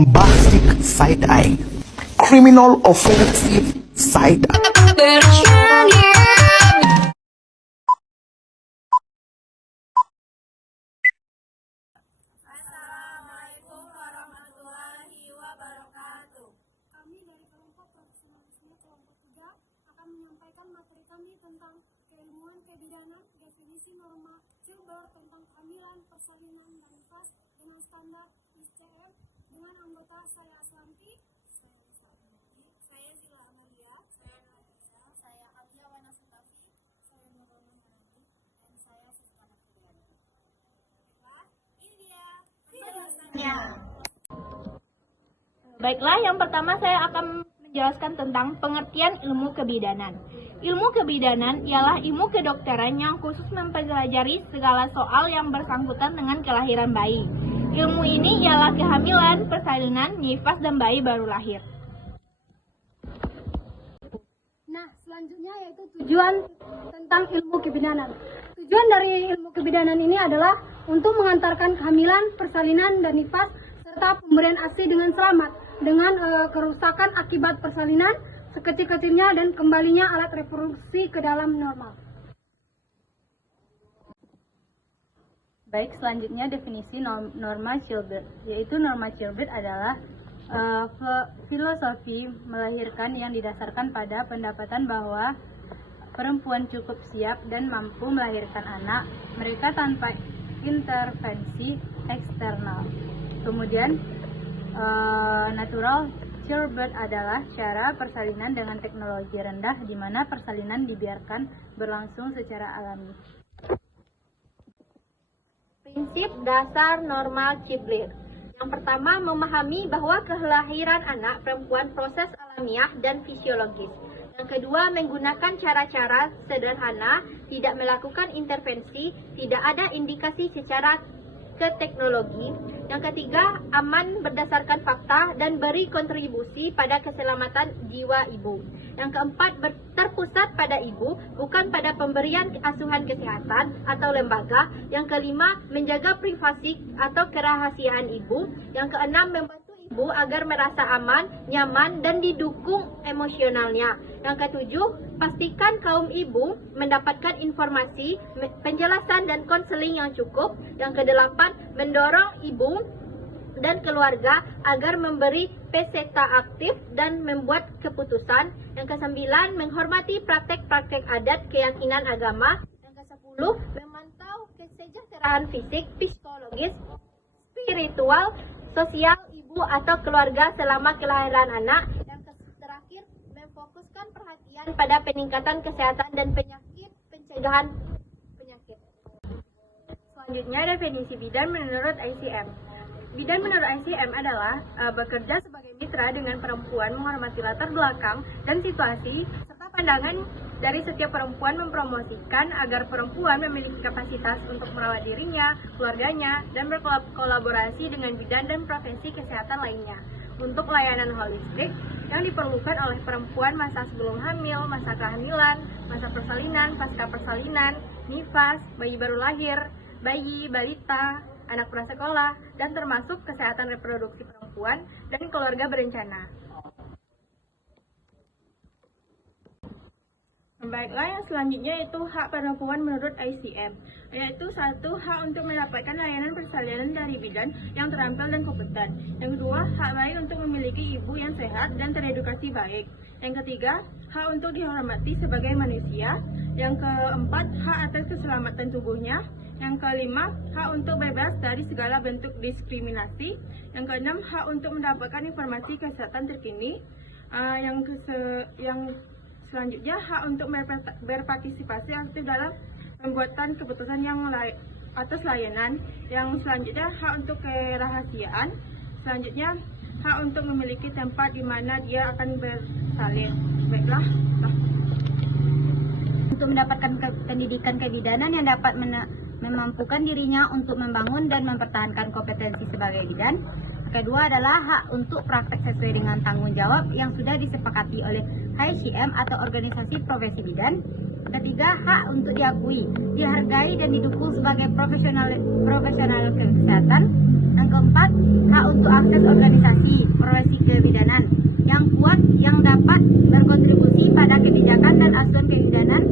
bombastic side-eye, criminal offensive side-eye. Assalamualaikum warahmatullahi wabarakatuh. Kami dari kelompok profesionalisme kelompok 3 akan menyampaikan materi kami tentang keilmuan kebidanan, definisi norma cyber tentang kehamilan, persalinan, dan nifas dengan standar ICM dengan anggota saya Aslanti, saya Zila Amalia, saya Nafisa, saya Alia Wana Sutafi, saya Nurul Harani, dan saya Sistana Fitriani. Ini dia penjelasannya. Baiklah, yang pertama saya akan menjelaskan tentang pengertian ilmu kebidanan. Ilmu kebidanan ialah ilmu kedokteran yang khusus mempelajari segala soal yang bersangkutan dengan kelahiran bayi. Ilmu ini ialah kehamilan, persalinan, nifas, dan bayi baru lahir. Nah, selanjutnya yaitu tujuan tentang ilmu kebidanan. Tujuan dari ilmu kebidanan ini adalah untuk mengantarkan kehamilan, persalinan, dan nifas, serta pemberian ASI dengan selamat, dengan kerusakan akibat persalinan, sekecil-kecilnya dan kembalinya alat reproduksi ke dalam normal. Baik, selanjutnya definisi norma childbirth, yaitu norma childbirth adalah filosofi melahirkan yang didasarkan pada pendapatan bahwa perempuan cukup siap dan mampu melahirkan anak mereka tanpa intervensi eksternal. Kemudian natural childbirth adalah cara persalinan dengan teknologi rendah di mana persalinan dibiarkan berlangsung secara alami. Prinsip dasar normal childbirth. Yang pertama, memahami bahwa kelahiran anak perempuan proses alamiah dan fisiologis. Yang kedua, menggunakan cara-cara sederhana, tidak melakukan intervensi, tidak ada indikasi secara ke teknologi. Yang ketiga, aman berdasarkan fakta dan beri kontribusi pada keselamatan jiwa ibu. Yang keempat, terpusat pada ibu, bukan pada pemberian asuhan kesehatan atau lembaga. Yang kelima, menjaga privasi atau kerahasiaan ibu. Yang keenam, membantu ibu agar merasa aman, nyaman, dan didukung emosionalnya. Yang ketujuh, pastikan kaum ibu mendapatkan informasi, penjelasan, dan konseling yang cukup. Yang kedelapan, mendorong ibu dan keluarga agar memberi peserta aktif dan membuat keputusan. Yang kesembilan, menghormati praktek-praktek adat keyakinan agama. Yang kesepuluh, memantau kesejahteraan fisik, psikologis, spiritual, sosial ibu atau keluarga selama kelahiran anak. Yang terakhir, memfokuskan perhatian pada peningkatan kesehatan dan pencegahan penyakit. Selanjutnya, definisi bidan menurut ICM. Bidan menurut ICM adalah bekerja sebagai mitra dengan perempuan, menghormati latar belakang dan situasi, serta pandangan dari setiap perempuan mempromosikan agar perempuan memiliki kapasitas untuk merawat dirinya, keluarganya, dan berkolaborasi dengan bidan dan profesi kesehatan lainnya untuk layanan holistik yang diperlukan oleh perempuan masa sebelum hamil, masa kehamilan, masa persalinan, pasca persalinan, nifas, bayi baru lahir, bayi, balita, anak prasekolah, dan termasuk kesehatan reproduksi perempuan dan keluarga berencana. Baiklah, yang selanjutnya yaitu hak perempuan menurut ICM, yaitu satu, hak untuk mendapatkan layanan persalinan dari bidan yang terampil dan kompeten. Yang kedua, hak bayi untuk memiliki ibu yang sehat dan teredukasi baik. Yang ketiga, hak untuk dihormati sebagai manusia. Yang keempat, hak atas keselamatan tubuhnya. Yang kelima, hak untuk bebas dari segala bentuk diskriminasi. Yang keenam, hak untuk mendapatkan informasi kesehatan terkini. Yang selanjutnya, hak untuk berpartisipasi aktif dalam pembuatan keputusan yang atas layanan. Yang selanjutnya, hak untuk kerahasiaan. Selanjutnya, hak untuk memiliki tempat di mana dia akan bersalin. Baiklah. Untuk mendapatkan pendidikan kebidanan yang dapat memampukan dirinya untuk membangun dan mempertahankan kompetensi sebagai bidan. Kedua adalah hak untuk praktek sesuai dengan tanggung jawab yang sudah disepakati oleh HCM atau organisasi profesi bidan. Ketiga, hak untuk diakui, dihargai, dan didukung sebagai profesional kesehatan. Yang keempat, hak untuk akses organisasi, profesi kebidanan yang kuat yang dapat berkontribusi pada kebijakan dan asuhan kebidanan